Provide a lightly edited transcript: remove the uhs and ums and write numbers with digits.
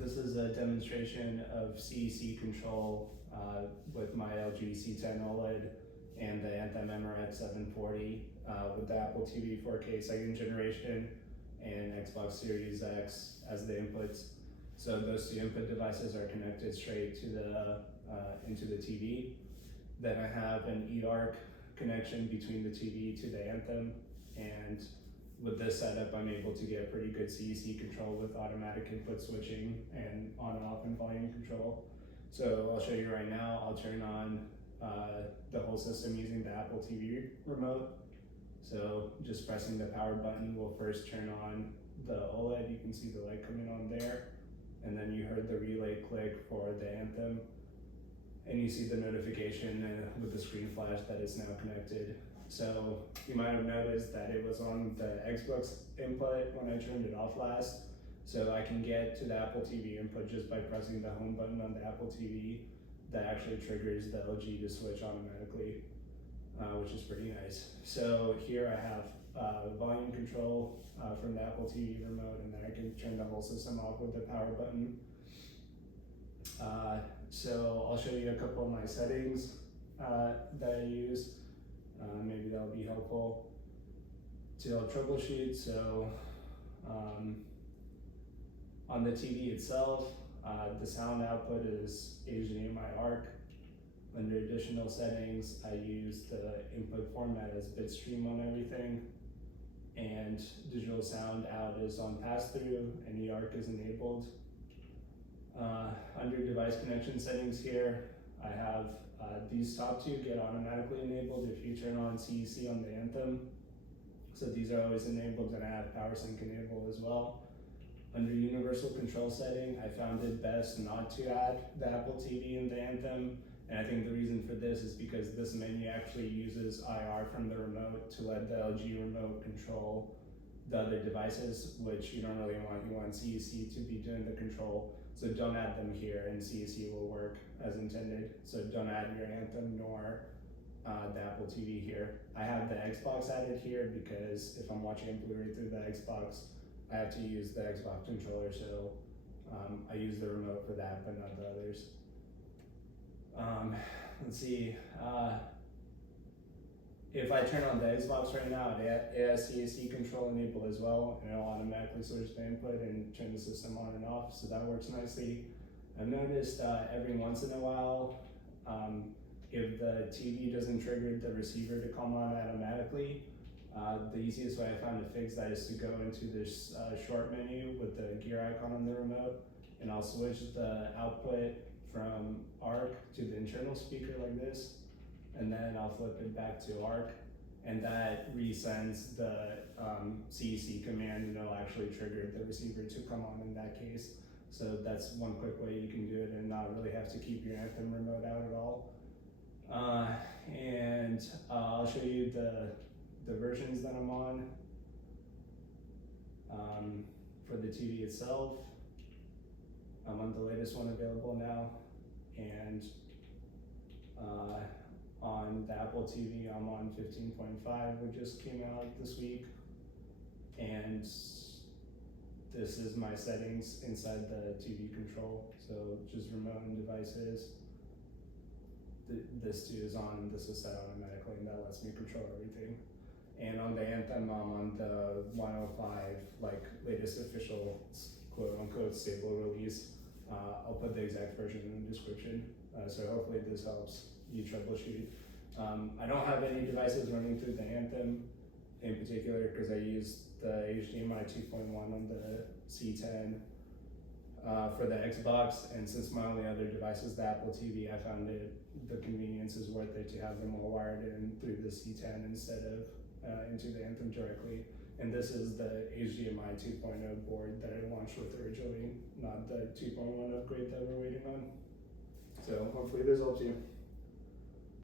This is a demonstration of CEC control with my LG C10 OLED and the Anthem MRX740 with the Apple TV 4K second generation and Xbox Series X as the inputs. So those two input devices are connected straight to the into the TV. Then I have an eARC connection between the TV to the Anthem, and with this setup, I'm able to get pretty good CEC control with automatic input switching and on and off and volume control. So I'll show you right now. I'll turn on the whole system using the Apple TV remote. So just pressing the power button will first turn on the OLED. You can see the light coming on there. And then you heard the relay click for the Anthem. And you see the notification with the screen flash that it's now connected. So you might have noticed that it was on the Xbox input when I turned it off last. So I can get to the Apple TV input just by pressing the home button on the Apple TV. That actually triggers the LG to switch automatically, which is pretty nice. So here I have volume control from the Apple TV remote, and then I can turn the whole system off with the power button. So I'll show you a couple of my settings that I use. Maybe that'll be helpful to troubleshoot. So on the TV itself, the sound output is HDMI ARC. Under additional settings, I use the input format as bitstream on everything, and digital sound out is on pass-through, and eARC is enabled. Under device connection settings here, I have these top two get automatically enabled if you turn on CEC on the Anthem. So these are always enabled, and I have PowerSync enabled as well. Under universal control setting, I found it best not to add the Apple TV in the Anthem. And I think the reason for this is because this menu actually uses IR from the remote to let the LG remote control the other devices, which you don't really want. You want CEC to be doing the control. So don't add them here, and CEC will work as intended. So don't add your Anthem nor the Apple TV here. I have the Xbox added here because if I'm watching a Blu-ray through the Xbox, I have to use the Xbox controller, so I use the remote for that, but not the others. Let's see. If I turn on the Xbox right now, it has CEC control enabled as well, and it'll automatically switch the input and turn the system on and off, so that works nicely. I've noticed every once in a while, if the TV doesn't trigger the receiver to come on automatically, the easiest way I found to fix that is to go into this short menu with the gear icon on the remote, and I'll switch the output from ARC to the internal speaker like this, and then I'll flip it back to ARC, and that resends the CEC command, and it'll actually trigger the receiver to come on in that case. So that's one quick way you can do it and not really have to keep your Anthem remote out at all. And I'll show you the versions that I'm on. For the TV itself, I'm on the latest one available now, and on the Apple TV, I'm on 15.5, which just came out this week, and this is my settings inside the TV control, so just remote and devices. This too is on, and this is set automatically, and that lets me control everything. And on the Anthem, I'm on the 105, like latest official quote unquote stable release. I'll put the exact version in the description, so hopefully this helps you troubleshoot. I don't have any devices running through the Anthem in particular because I use the HDMI 2.1 on the C10 for the Xbox, and since my only other device is the Apple TV, I found the convenience is worth it to have them all wired in through the C10 instead of into the Anthem directly. And this is the HDMI 2.0 board that I launched with originally, not the 2.1 upgrade that we're waiting on. So hopefully this helps you.